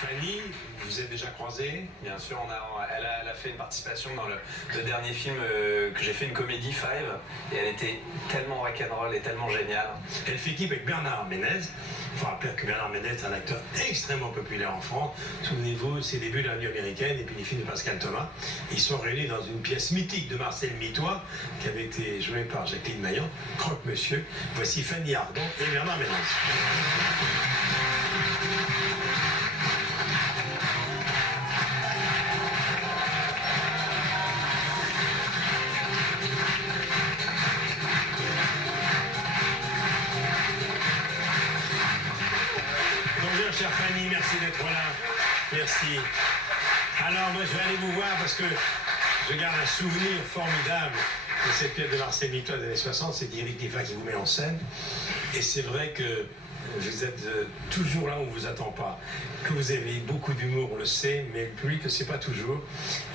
Fanny, vous êtes déjà croisés? Bien sûr, elle a fait une participation dans le dernier film que j'ai fait, une comédie Five, et elle était tellement rock'n'roll et tellement géniale. Elle fait équipe avec Bernard Ménez. Il faut rappeler que Bernard Ménez est un acteur extrêmement populaire en France. Souvenez-vous, ses débuts dans la nuit américaine et puis les films de Pascal Thomas. Ils sont réunis dans une pièce mythique de Marcel Mitois qui avait été jouée par Jacqueline Maillan, Croque-Monsieur. Voici Fanny Ardant et Bernard Ménez. Bonjour chère Fanny, merci d'être là. Merci. Alors moi je vais aller vous voir parce que je garde un souvenir formidable de cette pièce de Marcel Mitois des années 60. C'est Eric Lifa qui vous met en scène. Et c'est vrai que vous êtes toujours là où on ne vous attend pas. Que vous avez beaucoup d'humour, on le sait, mais le public ne le sait pas toujours.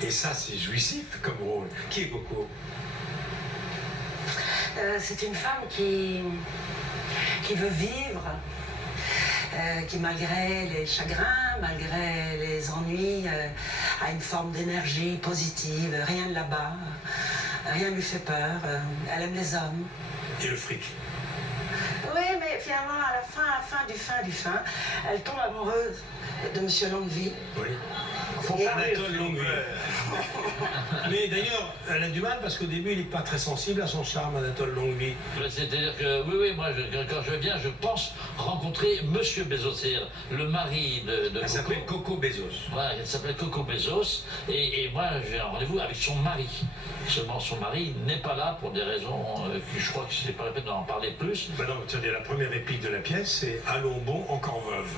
Et ça, c'est jouissif comme rôle. Qui est Coco? C'est une femme qui veut vivre, qui malgré les chagrins, malgré les ennuis, a une forme d'énergie positive, rien ne l'abat, rien ne lui fait peur, elle aime les hommes. Et le fric? Oui, mais finalement, à la fin, elle tombe amoureuse de Monsieur Longueville. Oui. Anatole Longueville. Mais d'ailleurs, elle a du mal parce qu'au début, il n'est pas très sensible à son charme, Anatole Longueville. C'est-à-dire que, oui, moi, quand je viens, je pense rencontrer Monsieur Bezos, c'est-à-dire le mari de Coco. Elle s'appelle Coco Bezos. Voilà, elle s'appelle Coco Bezos, et moi, j'ai un rendez-vous avec son mari. Seulement, son mari n'est pas là pour des raisons que je crois que ce n'est pas la peine d'en parler plus. Ben non, attendez, la première réplique de la pièce, c'est « Allons bon, encore veuve ».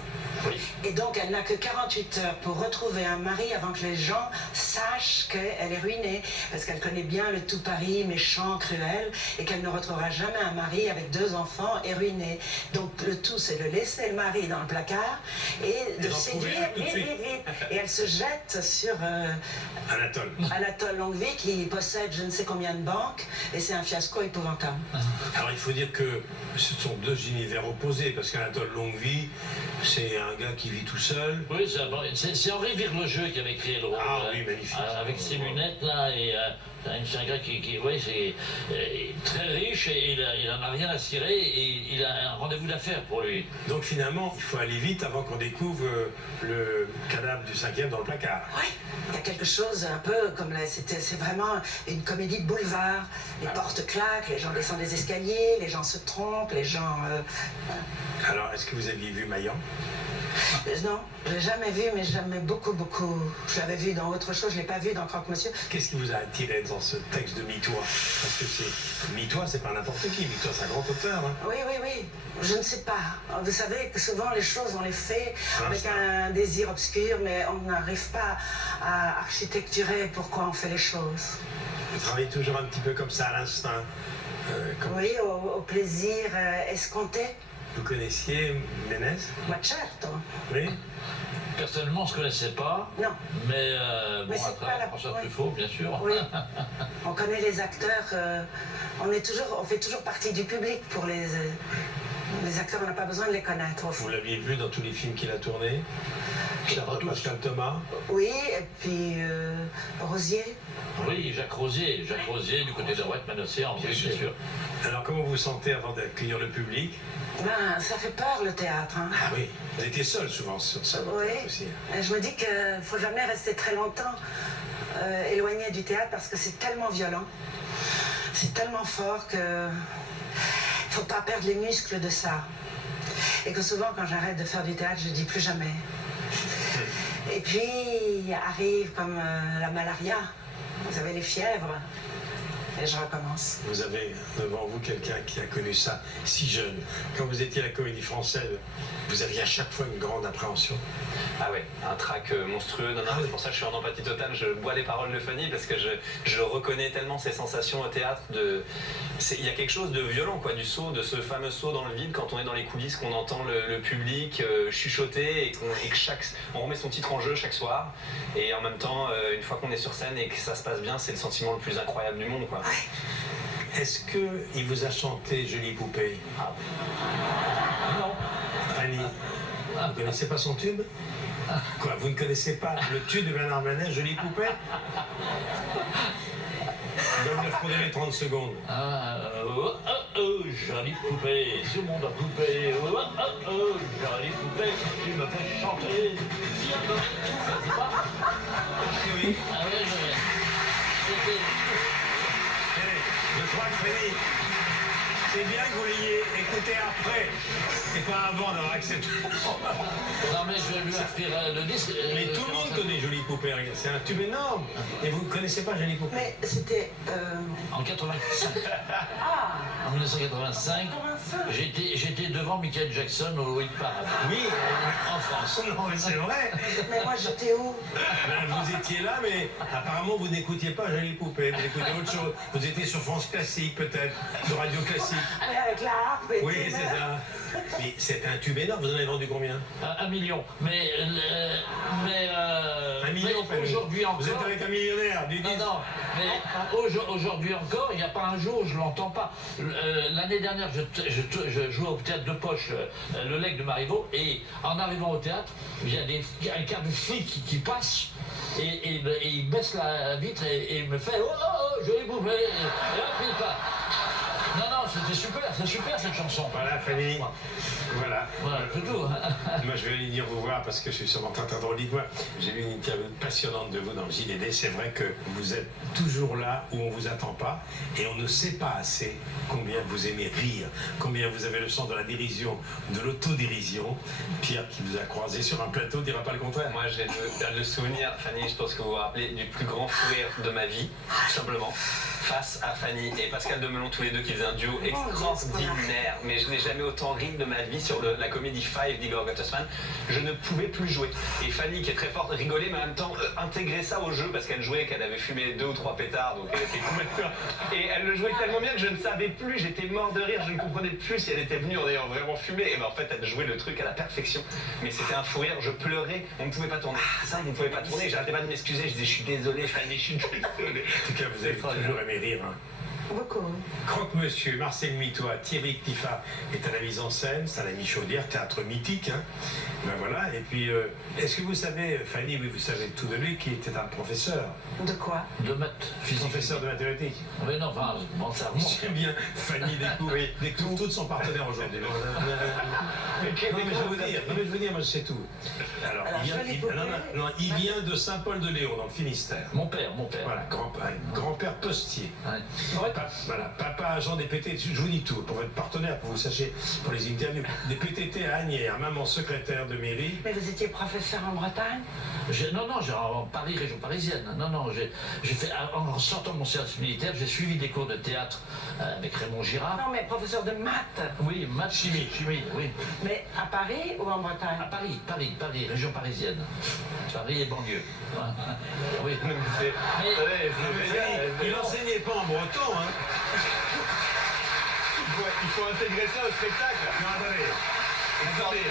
Oui. Et donc, elle n'a que 48 heures pour retrouver un mari avant que les gens sachent qu'elle est ruinée. Parce qu'elle connaît bien le tout Paris, méchant, cruel, et qu'elle ne retrouvera jamais un mari avec 2 enfants et ruiné. Donc, le tout, c'est de laisser le mari dans le placard et de séduire vite. Et elle se jette sur Anatole Longueville qui possède je ne sais combien de banques, et c'est un fiasco épouvantable. Alors, il faut dire que ce sont 2 univers opposés, parce qu'Anatole Longueville, c'est un gars qui vit tout seul. Oui, c'est Henri Virlejeu qui avait créé le rôle. Ah oui, magnifique. Avec ses lunettes, là, et c'est un gars qui ouais, c'est très riche, et il en a rien à cirer, et il a un rendez-vous d'affaires pour lui. Donc finalement, il faut aller vite avant qu'on découvre le cadavre du 5e dans le placard. Oui, il y a quelque chose un peu comme là, c'est vraiment une comédie de boulevard. Les portes claquent, les gens descendent des escaliers, les gens se trompent, les gens... Alors, est-ce que vous aviez vu Maillan? Non, je l'ai jamais vu, mais j'aimais beaucoup. Je l'avais vu dans autre chose, je ne l'ai pas vu dans Croque-Monsieur. Qu'est-ce qui vous a attiré dans ce texte de Mitois? Parce que Mitois, c'est pas n'importe qui. Mitois, c'est un grand auteur. Hein. Oui. Je ne sais pas. Vous savez que souvent les choses, on les fait avec un désir obscur, mais on n'arrive pas à architecturer pourquoi on fait les choses. Vous travaillez toujours un petit peu comme ça, à l'instinct. Oui, au plaisir escompté. Vous connaissiez Ménez? Ma certo. Oui. Personnellement, on ne se connaissait pas. Non. Mais bon, c'est après, pas la... François Truffaut, bien sûr. Oui. On connaît les acteurs. On fait toujours partie du public pour les acteurs. On n'a pas besoin de les connaître. Vous l'aviez vu dans tous les films qu'il a tournés? Pascal Thomas? Oui, et puis Rosier. Oui, Jacques Rosier du côté de Whiteman Océan, bien sûr. Alors comment vous vous sentez avant d'accueillir le public? Ben, ça fait peur le théâtre. Hein. Ah oui, vous étiez seul souvent sur ça. Oui, aussi. Et je me dis qu'il ne faut jamais rester très longtemps éloigné du théâtre parce que c'est tellement violent, c'est tellement fort que il ne faut pas perdre les muscles de ça. Et que souvent quand j'arrête de faire du théâtre, je dis plus jamais. Et puis arrive comme la malaria, vous avez les fièvres. Et je recommence. Vous avez devant vous quelqu'un qui a connu ça si jeune. Quand vous étiez à la Comédie Française, vous aviez à chaque fois une grande appréhension. Ah ouais, un trac monstrueux. Non, c'est pour ça que je suis en empathie totale. Je bois les paroles de Fanny parce que je reconnais tellement ces sensations au théâtre. Il y a quelque chose de violent, quoi, du saut, de ce fameux saut dans le vide quand on est dans les coulisses, qu'on entend le public chuchoter et on remet son titre en jeu chaque soir. Et en même temps, une fois qu'on est sur scène et que ça se passe bien, c'est le sentiment le plus incroyable du monde, quoi. Est-ce qu'il vous a chanté Jolie Poupée? Non. Fanny? Vous ne connaissez pas son tube? Quoi, vous ne connaissez pas le tube de Bernard Manet, Jolie Poupée? Donc, vous répondez les 30 secondes. Jolie poupée, tout le monde a poupée. Jolie poupée, tu me fais chanter. C'est pas? Oui. Ah oui, c'était... Je crois que Fanny, c'est bien que vous l'ayez écouté après, et pas avant d'avoir accepté. Non mais je lui offrirai le disque. Mais tout le monde connaît Jolie Poupée, regarde, c'est un tube énorme. Et vous ne connaissez pas Jolie Poupée? Mais c'était... En 85. En 1985, 85. j'étais devant Michael Jackson au Hit Parade. Oui, En France. non mais c'est vrai. Mais moi, j'étais où? Ben, vous étiez là, mais apparemment vous n'écoutiez pas Jolie Poupée, vous écoutiez autre chose. Vous étiez sur France Classique peut-être, de Radio Classique. Mais avec la harpe et Oui, tout, c'est ça. Mais c'est un tube énorme, vous en avez vendu combien? 1 million. Mais 1 million, mais aujourd'hui encore. Vous êtes avec un millionnaire, du Non, disque. non, mais aujourd'hui encore, il n'y a pas un jour où je ne l'entends pas. L'année dernière, je jouais au théâtre de Poche, le Legs de Marivaux, et en arrivant au théâtre, il y a un quart de flic qui passe, et il baisse la vitre et il me fait oh, Jolie Poupée, et hop, il part. Non, c'était super, c'est super cette chanson. Voilà, Fanny. Voilà. Voilà, c'est tout. Moi, je vais venir vous voir parce que je suis sûrement très drôle de voir. J'ai vu une interview passionnante de vous dans le JDD. C'est vrai que vous êtes toujours là où on vous attend pas et on ne sait pas assez combien vous aimez rire, combien vous avez le sens de la dérision, de l'autodérision. Pierre, qui vous a croisé sur un plateau, dira pas le contraire. Moi, j'ai le souvenir, Fanny, je pense que vous vous rappelez, du plus grand fou rire de ma vie, tout simplement, face à Fanny et Pascal Demelon, tous les deux qui faisaient un duo extraordinaire. Mais je n'ai jamais autant ri de ma vie sur la comédie Five d'Igor Gottesman. Je ne pouvais plus jouer. Et Fanny, qui est très forte, rigolait, mais en même temps intégrer ça au jeu, parce qu'elle jouait, qu'elle avait fumé 2 ou 3 pétards, donc elle était complètement... Et elle le jouait tellement bien que je ne savais plus, j'étais mort de rire, je ne comprenais plus si elle était venue en ayant vraiment fumé. Et ben en fait, elle jouait le truc à la perfection. Mais c'était un fou rire, je pleurais, on ne pouvait pas tourner. Ça, vous ne pouvez pas tourner, j'arrêtais pas de m'excuser, je disais, je suis désolé, Fanny, je suis désolé. En tout cas, vous avez toujours aimé rire. Hein. Beaucoup. Croque-Monsieur, Marcel Mitois, Thierry Cliffat est à la mise en scène, c'est à la Michaudière, théâtre mythique. Hein. Ben voilà, et puis, est-ce que vous savez, Fanny, oui, vous savez tout de lui, qui était un professeur? De quoi? De maths, physique. Professeur de mathématiques. Oui, non, enfin, bon, ça remonte. J'aime bien, Fanny découvre tout de son partenaire aujourd'hui. Non, mais je veux dire, moi je sais tout. Alors, il vient de Saint-Paul-de-Léon, dans le Finistère. Mon père. Voilà, grand-père postier. Ouais. Voilà, papa agent des PTT, je vous dis tout, pour votre partenaire, pour vous sachiez, pour les interviews, des PTT à Agnières, maman secrétaire de mairie. Mais vous étiez professeur en Bretagne? Non, j'ai en Paris, région parisienne. Non, j'ai fait, en sortant de mon service militaire, j'ai suivi des cours de théâtre avec Raymond Girard. Non, mais professeur de maths. Oui, maths, chimie, oui. Mais à Paris ou en Bretagne? À Paris, région parisienne. Paris et banlieue. Oui. Il n'enseignait pas en breton, hein. Il faut intégrer ça au spectacle. Non, attendez.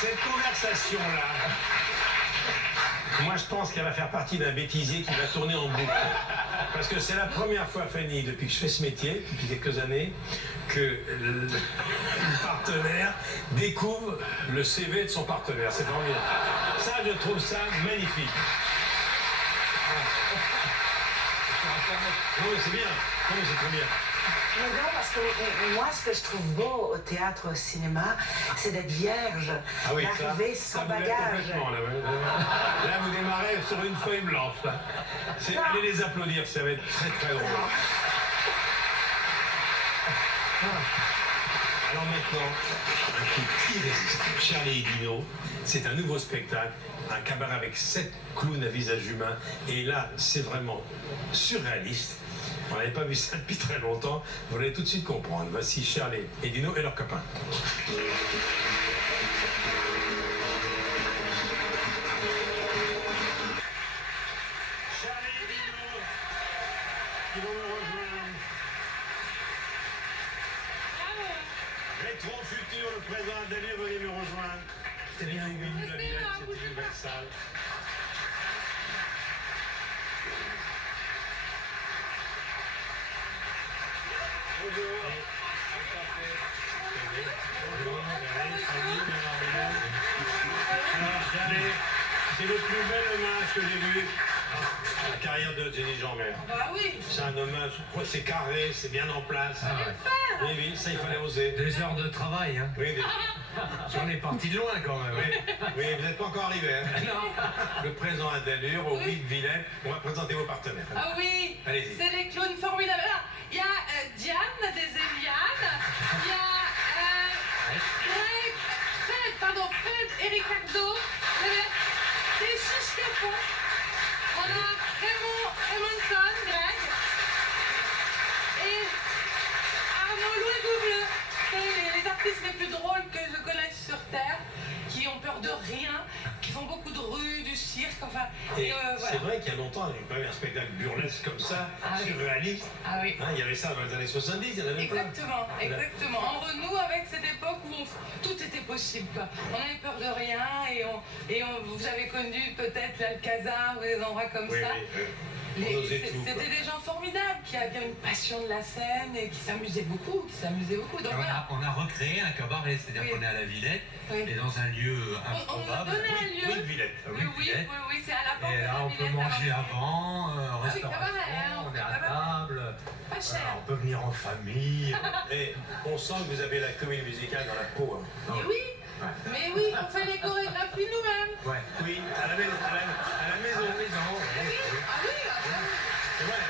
Cette conversation-là, moi je pense qu'elle va faire partie d'un bêtisier qui va tourner en boucle. Parce que c'est la première fois, Fanny, depuis que je fais ce métier, depuis quelques années, que le partenaire découvre le CV de son partenaire. C'est formidable. Ça, je trouve ça magnifique. Non mais c'est bien, non mais c'est très bien. Mais non, parce que moi, ce que je trouve beau au théâtre, au cinéma, c'est d'être vierge, Ah oui, d'arriver ça sans vous l'êtes bagage. complètement, là, vous démarrez sur une feuille blanche. Là. Allez les applaudir, ça va être très drôle. Alors maintenant, un coup irrésistible. Charlie et Dino, c'est un nouveau spectacle, un cabaret avec 7 clowns à visage humain. Et là, c'est vraiment surréaliste. On n'avait pas vu ça depuis très longtemps. Vous allez tout de suite comprendre. Voici Charlie et Dino et leurs copains. Charlie et Dino qui vont nous rejoindre. Rétro futur, le présent, Daniel, venez nous rejoindre. C'était bien humide, la Villette, c'était une belle salle. Bonjour. Bonjour. Bonjour. C'est le plus bel hommage que j'ai vu à la carrière de Jenny Jean-Mer. Bah oui. C'est un hommage, c'est carré, c'est bien en place. Oui, oui, ça il fallait oser. Des heures de travail, hein. Oui, On est parti de loin quand même. oui, oui, vous n'êtes pas encore arrivé. Hein. Le présent a d'allure, au oui de Villette. On va présenter vos partenaires. Ah oui, Allez-y. c'est les clowns formidables. Alors, il y a Diane des Élianes, il y a Fred et Ricardo, des chiches capons. On a Raymondson, Greg, et Arnaud Louis-Double. C'est les artistes les plus drôles que je connaisse sur Terre, qui ont peur de rien, qui font beaucoup de rue, du cirque, enfin. Et voilà. c'est vrai qu'il y a longtemps, il y a eu un spectacle burlesque comme ça, Ah oui. surréaliste. Ah oui. Hein, il y avait ça dans les années 70, il y en avait plein. Exactement, exactement. On renoue avec cette époque où tout était possible, quoi. On n'avait peur de rien vous avez connu peut-être l'Alcazar ou des endroits comme Oui, ça. oui, oui. On osait tout, quoi. C'était des gens formidables qui avaient une passion de la scène et qui s'amusaient beaucoup, Donc, voilà. On a recréé un cabaret, c'est-à-dire Oui. qu'on est à la Villette, Oui. et dans un lieu On a improbable. donné un lieu. Oui, de Villette. Oui, c'est à la porte Et de là, la on peut Villette, manger avant. avant, restauration, cabaret, hein, on est à cabaret. table. Pas cher. Voilà, on peut venir en famille. Et on sent que vous avez la comédie musicale dans la peau. Hein. Mais oui, on fait les chorégraphies nous-mêmes. Ouais. Oui, à la maison. À la maison. Ah oui. Et voilà.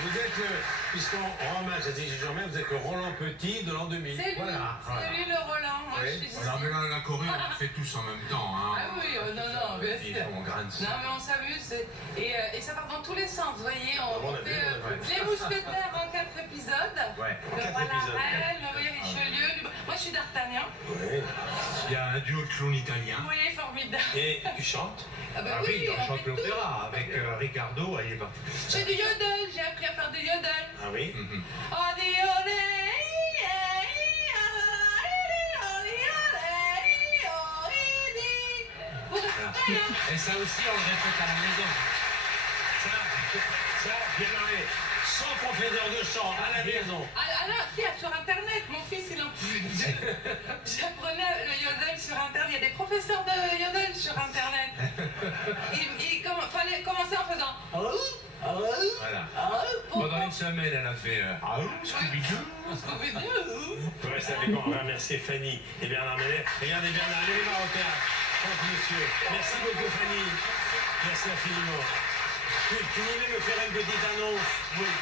Vous êtes le, puisqu'on rend hommage à Jenny Jean-Mer, vous êtes le Roland Petit de l'an 2000. C'est lui, Voilà, c'est voilà. lui le Roland. Moi, Oui. je suis ici. Alors, mais là, la Corée, on le fait tous en même temps. Hein. Ah oui, non, bien Ils sûr. font grain de sang. Non, mais on s'amuse et ça part dans tous les sens, vous voyez. on On a fait vu. les mousquetaires en 4 épisodes. Ouais. Le Quatre roi la épisodes. reine, le roi Richelieu. Moi, je suis d'Artagnan. Oui. Il y a un duo de clowns italiens. Oui, formidable. Et tu chantes. Ah bah Ah oui, on on chante fait tout. l'opéra avec Ricardo, il est parti. J'ai du yodel, j'ai appris à faire du yodel. Ah oui. Mhm. Oh, du yodel. Voilà. Et ça aussi, on le répète à la maison. Ça, bien marré. Sans professeur de chant, à la maison. Ah là, si, sur Internet, mon fils, j'apprenais le yodel sur Internet. Il y a des professeurs de yodel sur Internet. Fallait commencer en faisant Voilà. Pendant une semaine, elle a fait Scooby-Doo. Ouais, ça fait qu'on va remercier Fanny et Bernard Menet. Regardez Bernard, allez les voir au théâtre. Thank you, monsieur. Merci beaucoup Fanny. Merci infiniment. Tu voulais me faire une petite annonce? Oui.